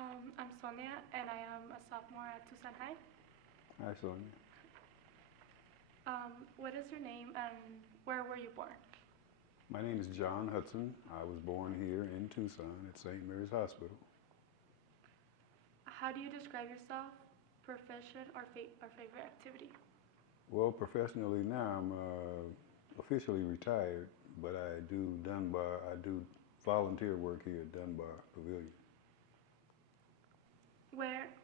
I'm Sonia, and I am a sophomore at Tucson High. Hi, Sonia. What is your name and where were you born? My name is John Hudson. I was born here in Tucson at St. Mary's Hospital. How do you describe yourself, profession, or favorite activity? Well, professionally now I'm officially retired, but I do volunteer work here at Dunbar Pavilion.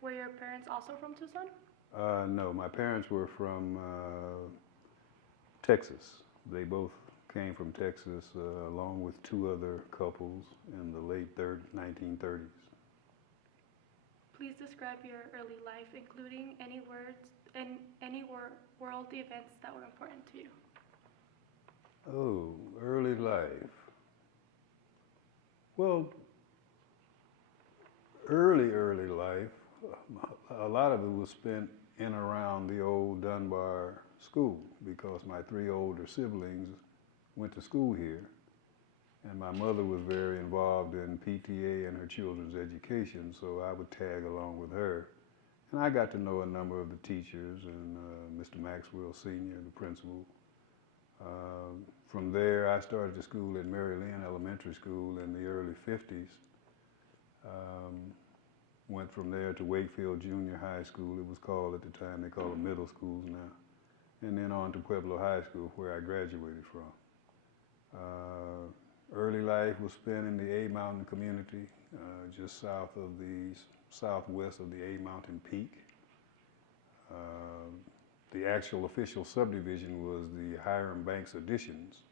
Were your parents also from Tucson? No, my parents were from Texas. They both came from Texas along with two other couples in the late 1930s. Please describe your early life, including any world events that were important to you. Oh, early life. Well, early life, a lot of it was spent in and around the old Dunbar school because my three older siblings went to school here, and my mother was very involved in PTA and her children's education, so I would tag along with her. And I got to know a number of the teachers and Mr. Maxwell Sr., the principal. From there, I started to school at Mary Lynn Elementary School in the early 50s. Went from there to Wakefield Junior High School. It was called at the time, they call them middle schools now. And then on to Pueblo High School, where I graduated from. Early life was spent in the A Mountain community, just southwest of the A Mountain Peak. The actual official subdivision was the Hiram Banks Additions.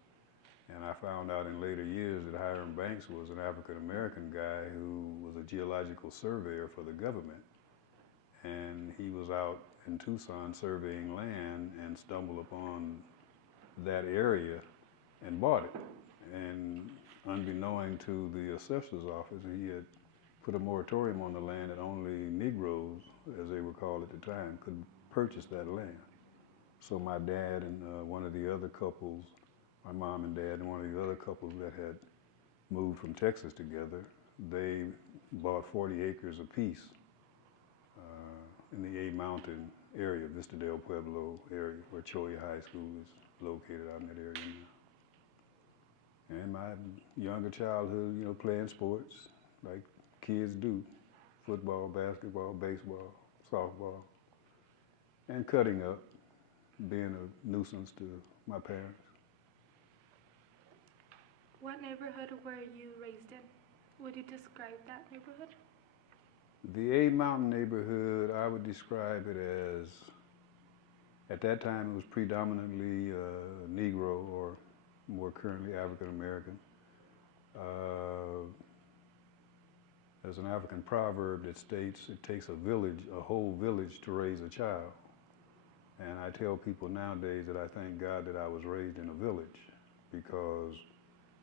And I found out in later years that Hiram Banks was an African-American guy who was a geological surveyor for the government. And he was out in Tucson surveying land and stumbled upon that area and bought it. And unbeknown to the assessor's office, he had put a moratorium on the land that only Negroes, as they were called at the time, could purchase that land. So my dad and one of the other couples, my mom and dad and one of the other couples that had moved from Texas together, they bought 40 acres apiece in the A Mountain area, Vista del Pueblo area, where Cholla High School is located out in that area now. And my younger childhood, you know, playing sports like kids do, football, basketball, baseball, softball, and cutting up, being a nuisance to my parents. What neighborhood were you raised in? Would you describe that neighborhood? The A Mountain neighborhood, I would describe it as, at that time it was predominantly Negro, or more currently African American. There's an African proverb that states it takes a whole village to raise a child. And I tell people nowadays that I thank God that I was raised in a village, because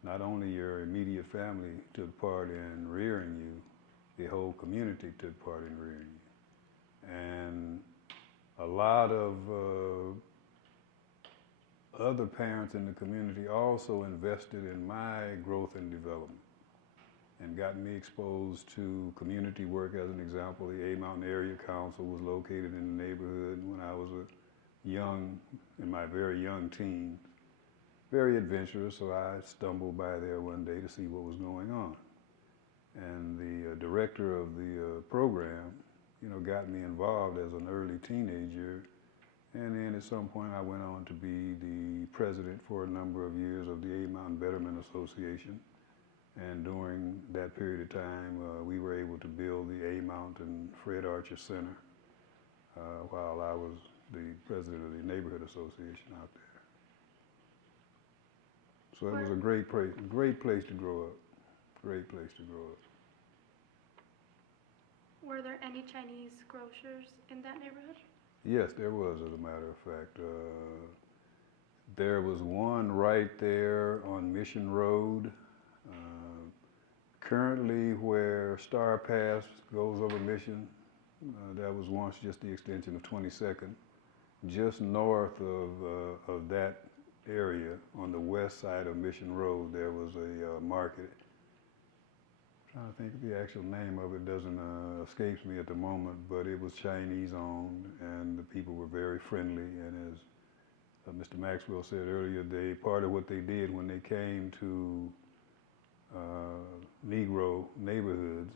not only your immediate family took part in rearing you, the whole community took part in rearing you. And a lot of other parents in the community also invested in my growth and development and got me exposed to community work. As an example, the A Mountain Area Council was located in the neighborhood when I was in my very young teens. Very adventurous, so I stumbled by there one day to see what was going on. And the director of the program, you know, got me involved as an early teenager. And then at some point I went on to be the president for a number of years of the A Mountain Betterment Association. And during that period of time, we were able to build the A Mountain Fred Archer Center while I was the president of the Neighborhood Association out there. So it was a great place to grow up. Great place to grow up. Were there any Chinese grocers in that neighborhood? Yes, there was, as a matter of fact. There was one right there on Mission Road. Currently where Star Pass goes over Mission, that was once just the extension of 22nd. Just north of that area, on the west side of Mission Road, there was a market. I think the actual name of it doesn't escapes me at the moment, but it was Chinese owned, and the people were very friendly. And as Mr. Maxwell said earlier, part of what they did when they came to Negro neighborhoods,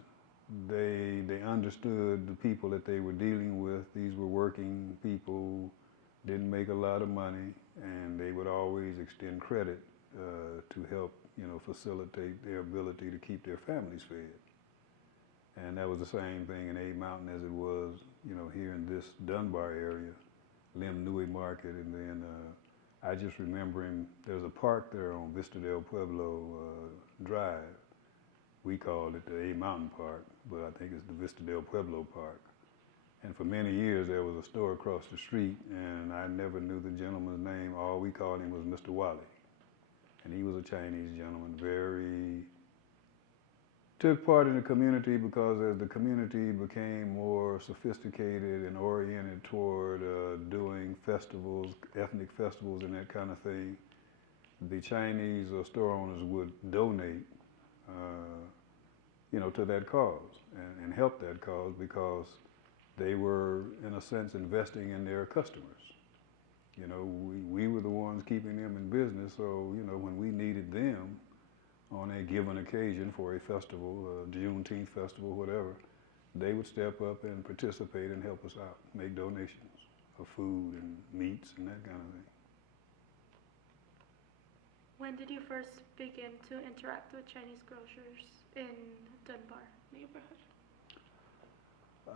they understood the people that they were dealing with. These were working people, didn't make a lot of money, and they would always extend credit to help, facilitate their ability to keep their families fed. And that was the same thing in A Mountain as it was, here in this Dunbar area, Lim Nui Market, and then I just remembering there's a park there on Vista del Pueblo Drive. We called it the A Mountain Park, but I think it's the Vista del Pueblo Park. And for many years there was a store across the street, and I never knew the gentleman's name. All we called him was Mr. Wally. And he was a Chinese gentleman, took part in the community, because as the community became more sophisticated and oriented toward doing festivals, ethnic festivals and that kind of thing, the Chinese store owners would donate, to that cause and help that cause, because they were, in a sense, investing in their customers. We were the ones keeping them in business, so, when we needed them on a given occasion for a festival, a Juneteenth festival, whatever, they would step up and participate and help us out, make donations of food and meats and that kind of thing. When did you first begin to interact with Chinese grocers in Dunbar neighborhood?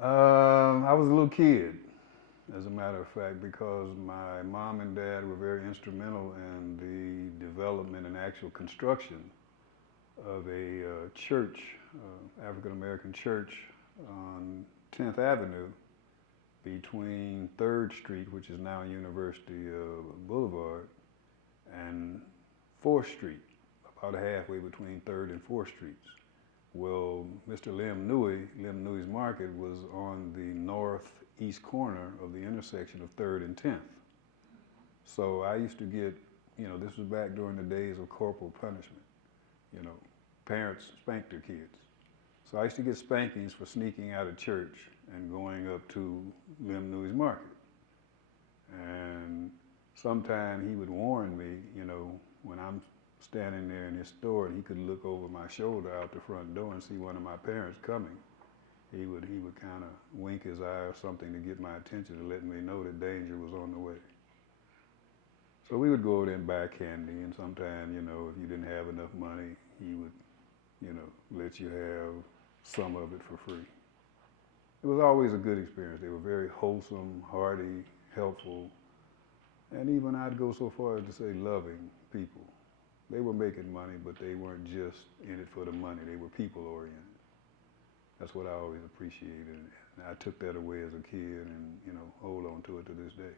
I was a little kid, as a matter of fact, because my mom and dad were very instrumental in the development and actual construction of a church, African-American church on 10th Avenue between 3rd Street, which is now University Boulevard, and 4th Street, about halfway between 3rd and 4th Streets. Well, Mr. Lim Nui's Market was on the northeast corner of the intersection of 3rd and 10th. So I used to get, this was back during the days of corporal punishment. Parents spanked their kids. So I used to get spankings for sneaking out of church and going up to Lim Nui's Market. And sometime he would warn me, when I'm standing there in his store and he could look over my shoulder out the front door and see one of my parents coming. He would kind of wink his eye or something to get my attention to let me know that danger was on the way. So we would go over there and buy candy, and sometimes, if you didn't have enough money, he would, let you have some of it for free. It was always a good experience. They were very wholesome, hearty, helpful, and even I'd go so far as to say loving people. They were making money, but they weren't just in it for the money. They were people-oriented. That's what I always appreciated, and I took that away as a kid and, hold on to it to this day.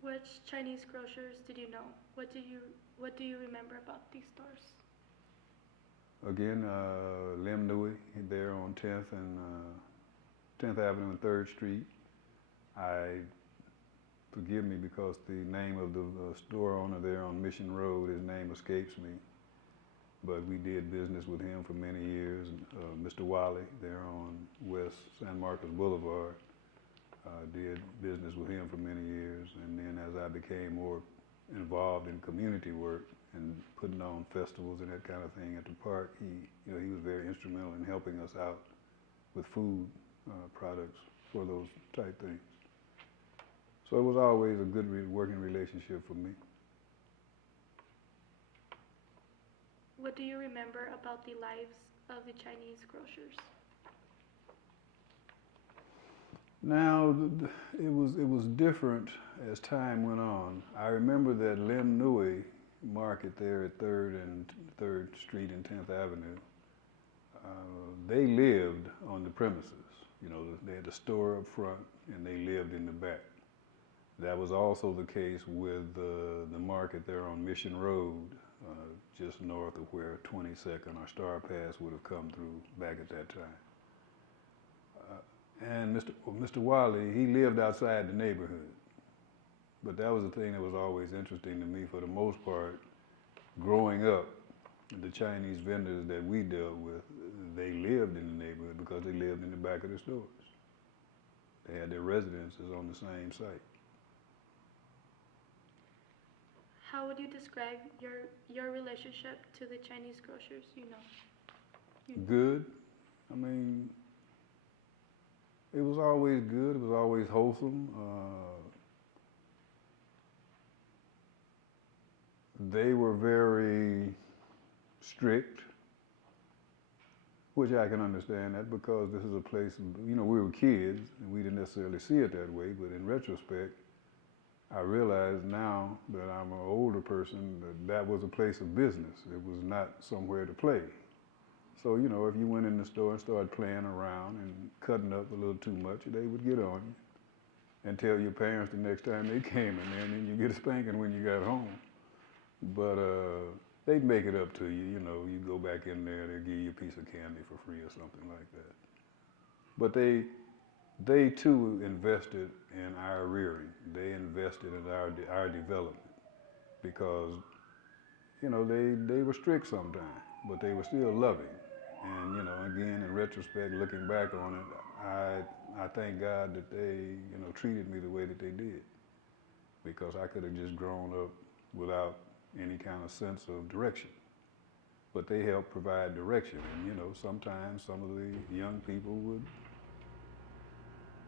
Which Chinese grocers did you know? What do you remember about these stores? Again, Lim Nui, there on 10th and 10th Avenue and 3rd Street. Forgive me because the name of the store owner there on Mission Road, his name escapes me, but we did business with him for many years. Mr. Wally there on West San Marcos Boulevard, did business with him for many years. And then as I became more involved in community work and putting on festivals and that kind of thing at the park, he was very instrumental in helping us out with food products for those type things. So it was always a good working relationship for me. What do you remember about the lives of the Chinese grocers? Now, it was different as time went on. I remember that Lim Nui Market there at 3rd Street and 10th Avenue, they lived on the premises. They had a store up front and they lived in the back. That was also the case with the market there on Mission Road, just north of where 22nd or Star Pass would have come through back at that time. And Mr. Wiley, he lived outside the neighborhood. But that was the thing that was always interesting to me. For the most part, growing up, the Chinese vendors that we dealt with, they lived in the neighborhood because they lived in the back of the stores. They had their residences on the same site. How would you describe your relationship to the Chinese grocers? Good. I mean, it was always good. It was always wholesome. They were very strict, which I can understand that because this is a place, we were kids and we didn't necessarily see it that way, but in retrospect, I realize now that I'm an older person that was a place of business. It was not somewhere to play. So, if you went in the store and started playing around and cutting up a little too much, they would get on you and tell your parents the next time they came in there, and then you get a spanking when you got home. But they'd make it up to you, you go back in there, they'll give you a piece of candy for free or something like that. But they too invested in our rearing. They invested in our development because, they were strict sometimes, but they were still loving. And, again, in retrospect, looking back on it, I thank God that they, treated me the way that they did because I could have just grown up without any kind of sense of direction. But they helped provide direction. And, sometimes some of the young people would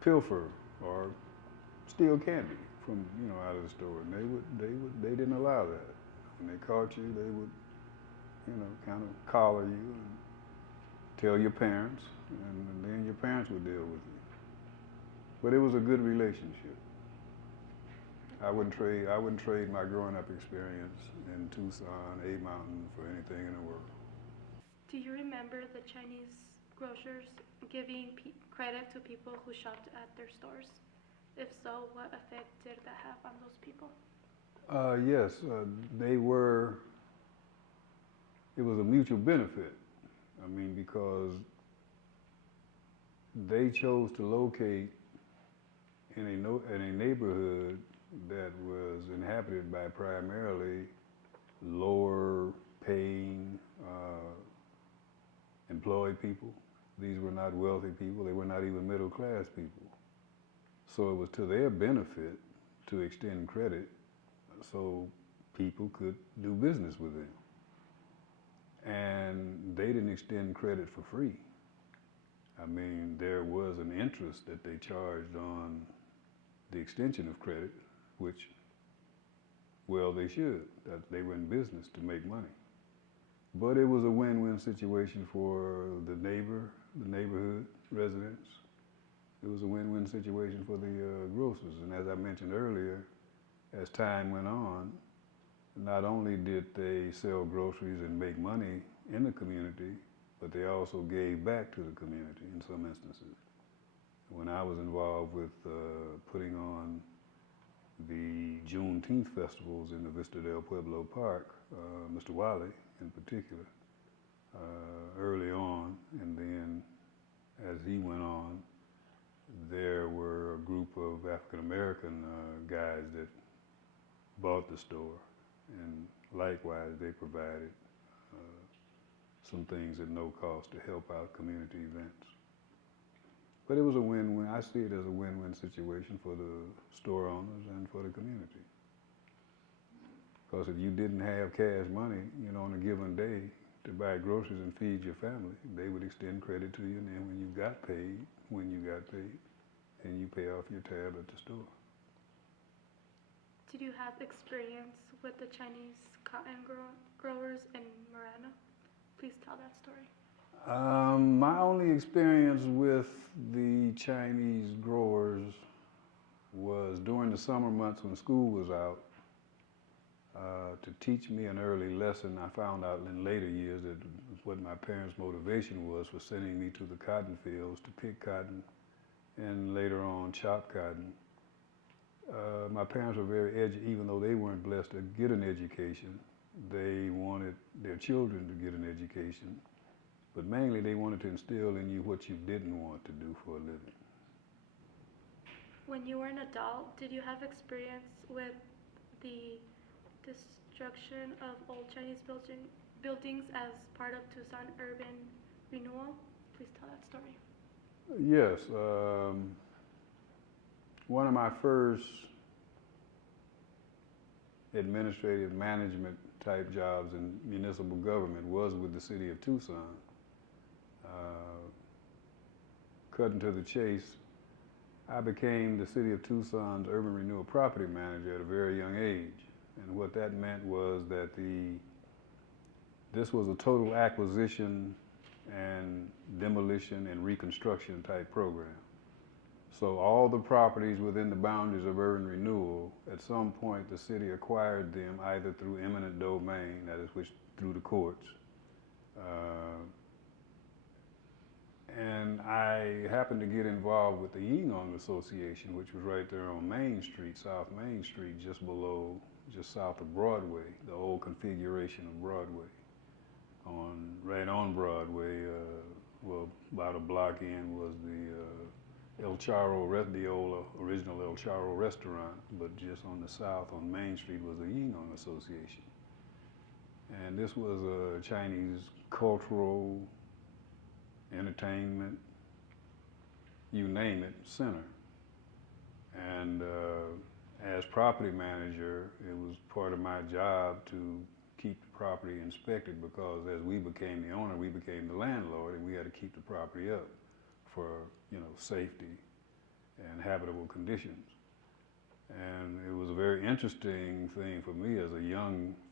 pilfer or steal candy from, out of the store. And they didn't allow that. When they caught you, they would, kind of collar you and tell your parents, and then your parents would deal with you. But it was a good relationship. I wouldn't trade my growing up experience in Tucson, A Mountain for anything in the world. Do you remember the Chinese grocers giving credit to people who shopped at their stores? If so, what effect did that have on those people? Yes, it was a mutual benefit. I mean, because they chose to locate in a neighborhood that was inhabited by primarily lower paying employed people. These were not wealthy people. They were not even middle class people. So it was to their benefit to extend credit so people could do business with them. And they didn't extend credit for free. I mean, there was an interest that they charged on the extension of credit, which, well, they should. That they were in business to make money. But it was a win-win situation for the neighborhood residents. It was a win-win situation for the grocers. And as I mentioned earlier, as time went on, not only did they sell groceries and make money in the community, but they also gave back to the community in some instances. When I was involved with putting on the Juneteenth festivals in the Vista del Pueblo Park, Mr. Wiley in particular, early on, and then as he went on, there were a group of African American guys that bought the store, and likewise they provided some things at no cost to help out community events. But it was a win-win. I see it as a win-win situation for the store owners and for the community. Because if you didn't have cash money, on a given day to buy groceries and feed your family, they would extend credit to you, and then when you got paid, then you pay off your tab at the store. Did you have experience with the Chinese cotton growers in Marana? Please tell that story. My only experience with the Chinese growers was during the summer months when school was out. To teach me an early lesson, I found out in later years that what my parents' motivation was for sending me to the cotton fields to pick cotton and later on chop cotton. My parents were very even though they weren't blessed to get an education, they wanted their children to get an education, but mainly they wanted to instill in you what you didn't want to do for a living. When you were an adult, did you have experience with the reconstruction of old Chinese buildings as part of Tucson urban renewal. Please tell that story. Yes, one of my first administrative management type jobs in municipal government was with the city of Tucson. Cutting to the chase, I became the city of Tucson's urban renewal property manager at a very young age. And what that meant was that this was a total acquisition and demolition and reconstruction type program. So all the properties within the boundaries of urban renewal, at some point the city acquired them either through eminent domain, that is, which through the courts. And I happened to get involved with the Yinong Association, which was right there on Main Street, South Main Street, just south of Broadway, the old configuration of Broadway. Right on Broadway, well, about a block in was the El Charro, the old original El Charro restaurant, but just on the south, on Main Street, was the Yinong Association. And this was a Chinese cultural, entertainment, you name it, center. And as property manager, it was part of my job to keep the property inspected, because as we became the owner, we became the landlord, and we had to keep the property up for, safety and habitable conditions. And it was a very interesting thing for me as a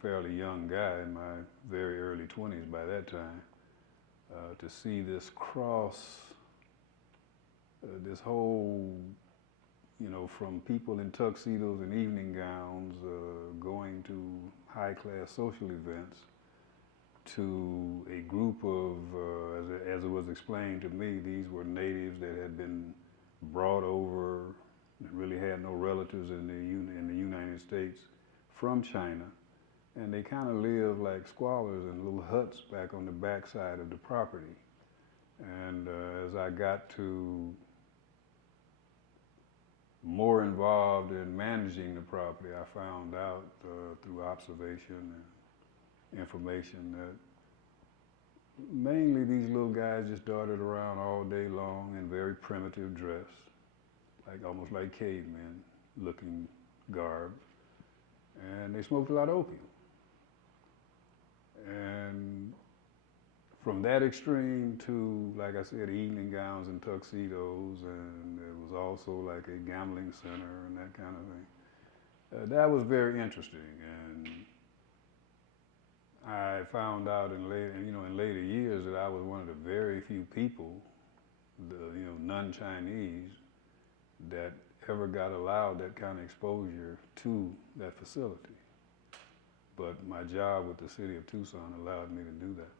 fairly young guy in my very early 20s by that time, to see this this whole, from people in tuxedos and evening gowns going to high-class social events, to a group of, as it was explained to me, these were natives that had been brought over, that really had no relatives in the United States from China, and they kind of lived like squalors in little huts back on the backside of the property. And as I got to more involved in managing the property, I found out through observation and information that mainly these little guys just darted around all day long in very primitive dress, almost like cavemen looking garb, and they smoked a lot of opium. And from that extreme to, like I said, evening gowns and tuxedos, and it was also like a gambling center and that kind of thing. That was very interesting, and I found out in later years that I was one of the very few people, non-Chinese, that ever got allowed that kind of exposure to that facility. But my job with the city of Tucson allowed me to do that.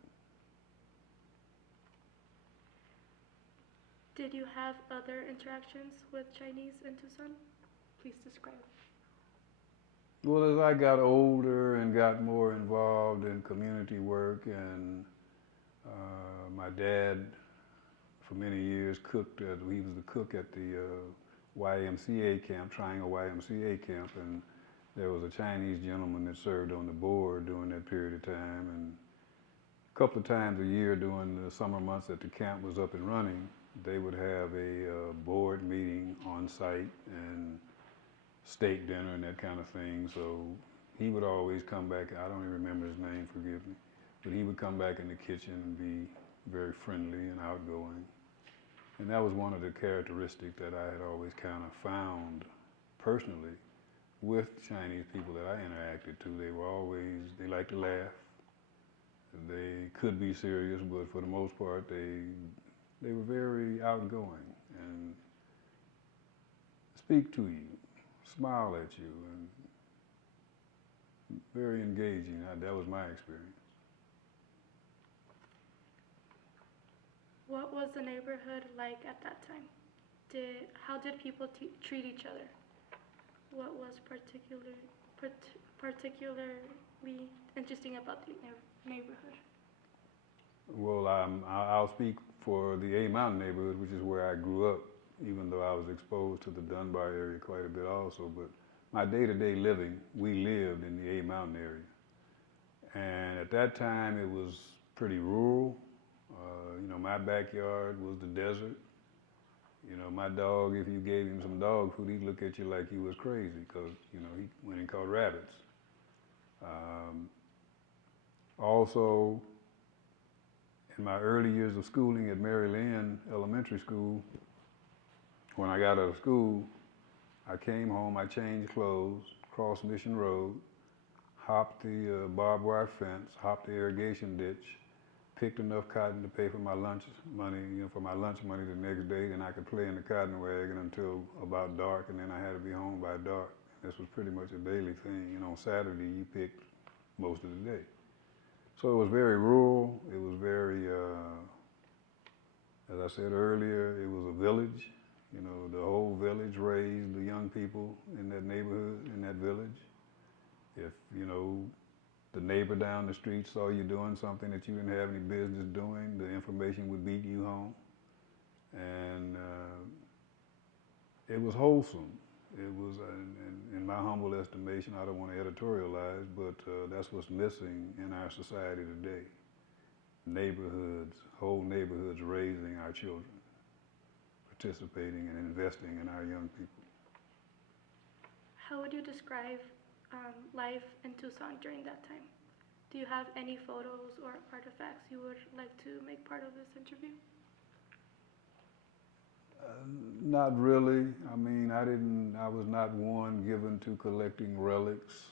Did you have other interactions with Chinese in Tucson? Please describe. Well, as I got older and got more involved in community work, and my dad, for many years, cooked. He was the cook at the YMCA camp, Triangle YMCA camp, and there was a Chinese gentleman that served on the board during that period of time. And a couple of times a year during the summer months that the camp was up and running, they would have a board meeting on site and steak dinner and that kind of thing. So he would always come back. I don't even remember his name, forgive me, but he would come back in the kitchen and be very friendly and outgoing. And that was one of the characteristics that I had always kind of found personally with Chinese people that I interacted to. They liked to laugh. They could be serious, but for the most part, they were very outgoing and speak to you, smile at you, and very engaging. That was my experience. What was the neighborhood like at that time? How did people treat each other? What was particularly interesting about the neighborhood? Well, I'll speak for the A Mountain neighborhood, which is where I grew up, even though I was exposed to the Dunbar area quite a bit also. But my day-to-day living, we lived in the A Mountain area. And at that time, it was pretty rural. My backyard was the desert. My dog, if you gave him some dog food, he'd look at you like you was crazy because, he went and caught rabbits. Also, in my early years of schooling at Mary Lynn Elementary School, when I got out of school, I came home, I changed clothes, crossed Mission Road, hopped the barbed wire fence, hopped the irrigation ditch, picked enough cotton to pay for my lunch money, for my lunch money the next day, then I could play in the cotton wagon until about dark, and then I had to be home by dark. This was pretty much a daily thing. On Saturday, you picked most of the day. So it was very rural. It was very, as I said earlier, it was a village. The whole village raised the young people in that neighborhood, in that village. If, the neighbor down the street saw you doing something that you didn't have any business doing, the information would beat you home. And it was wholesome. It was, in my humble estimation, I don't want to editorialize, but that's what's missing in our society today. Neighborhoods, whole neighborhoods raising our children, participating and investing in our young people. How would you describe life in Tucson during that time? Do you have any photos or artifacts you would like to make part of this interview? Not really. I was not one given to collecting relics.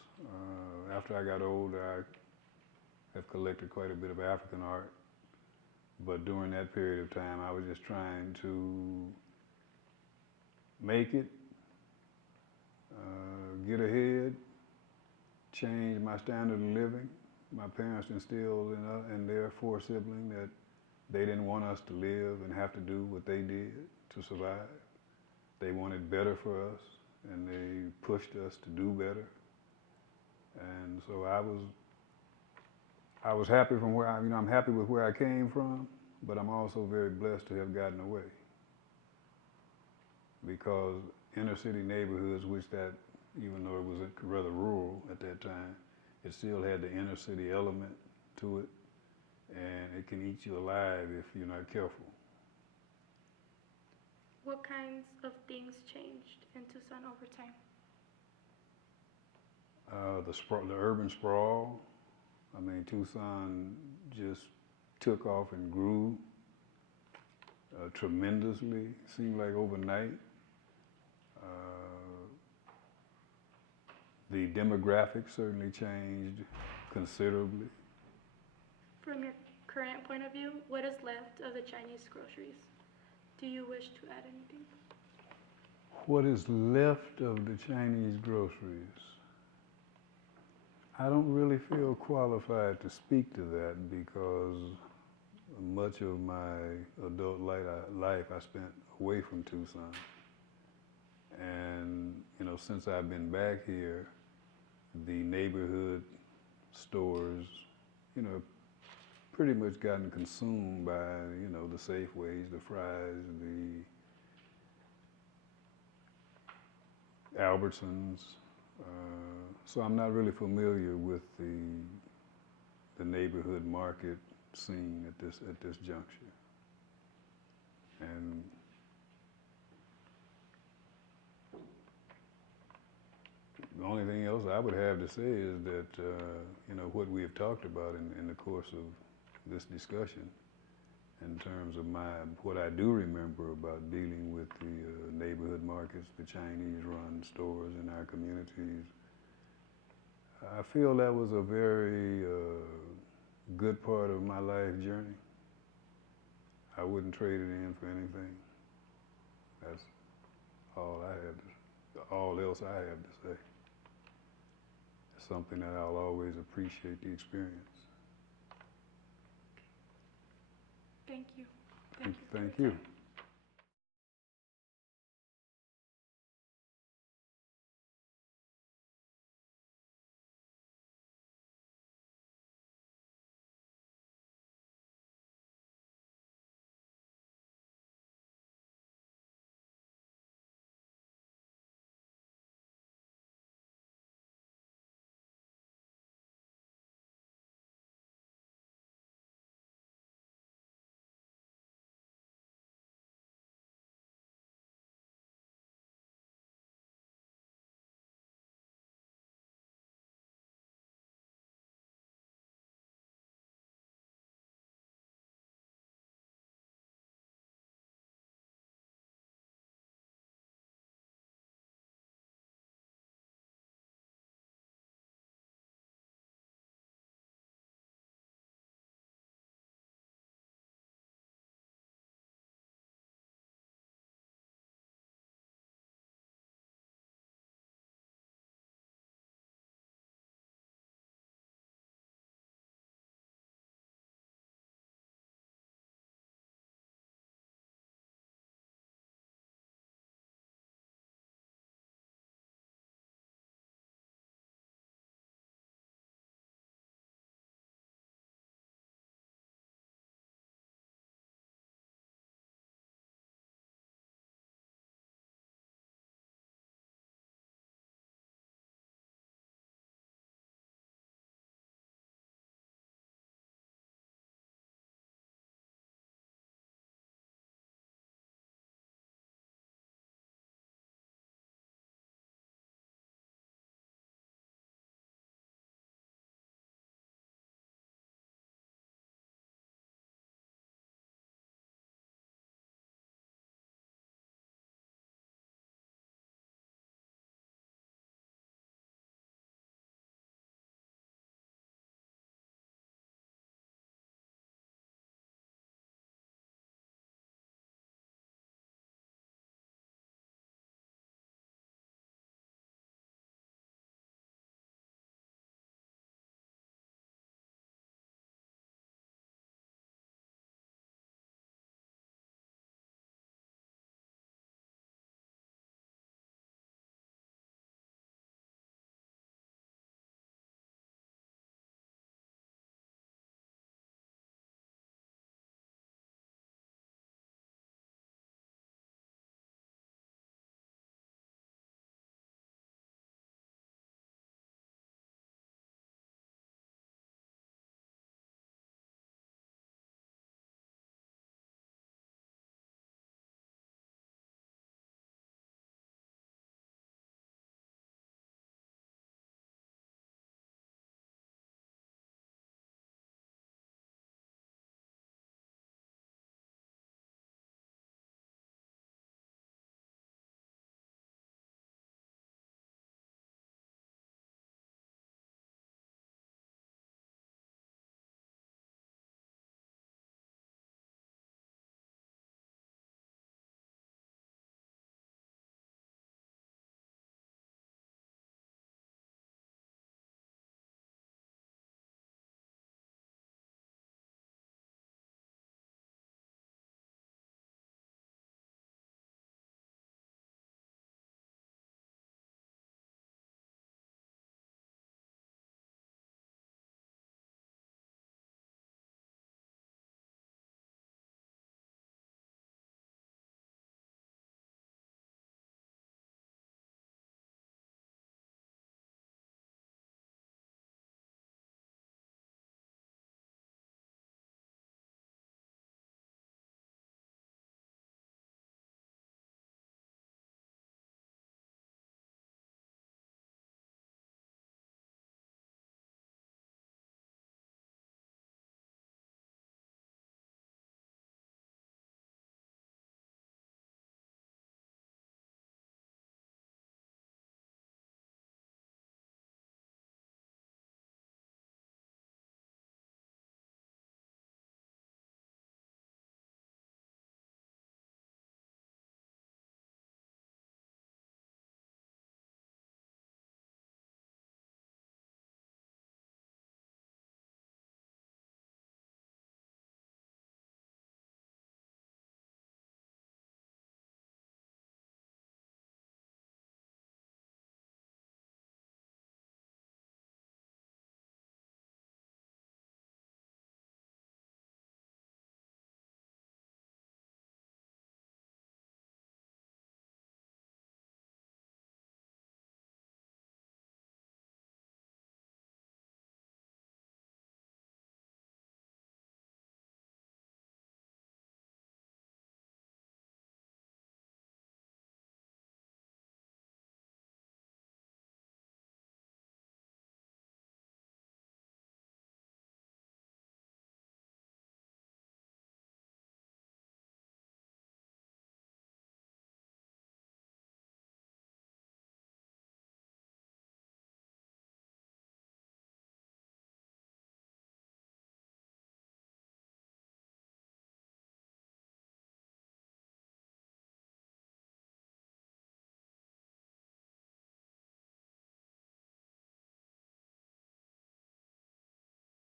After I got older, I have collected quite a bit of African art. But during that period of time, I was just trying to make it, get ahead, change my standard of living. My parents instilled in their four siblings that they didn't want us to live and have to do what they did to survive. They wanted better for us, and they pushed us to do better. And so I was happy from where I'm happy with where I came from, but I'm also very blessed to have gotten away. Because inner city neighborhoods, which that, even though it was rather rural at that time, it still had the inner city element to it, and it can eat you alive if you're not careful. What kinds of things changed in Tucson over time? The urban sprawl. Tucson just took off and grew tremendously. Seemed like overnight. The demographics certainly changed considerably. From your current point of view, what is left of the Chinese groceries? Do you wish to add anything? What is left of the Chinese groceries? I don't really feel qualified to speak to that because much of my adult life I spent away from Tucson. And, since I've been back here, the neighborhood stores, pretty much gotten consumed by, the Safeways, the Fry's, the Albertsons. So I'm not really familiar with the neighborhood market scene at this juncture. And the only thing else I would have to say is that, what we have talked about in the course of this discussion, in terms of what I do remember about dealing with the neighborhood markets, the Chinese-run stores in our communities, I feel that was a very good part of my life journey. I wouldn't trade it in for anything. That's all else I have to say. It's something that I'll always appreciate the experience. Thank you. Thank you.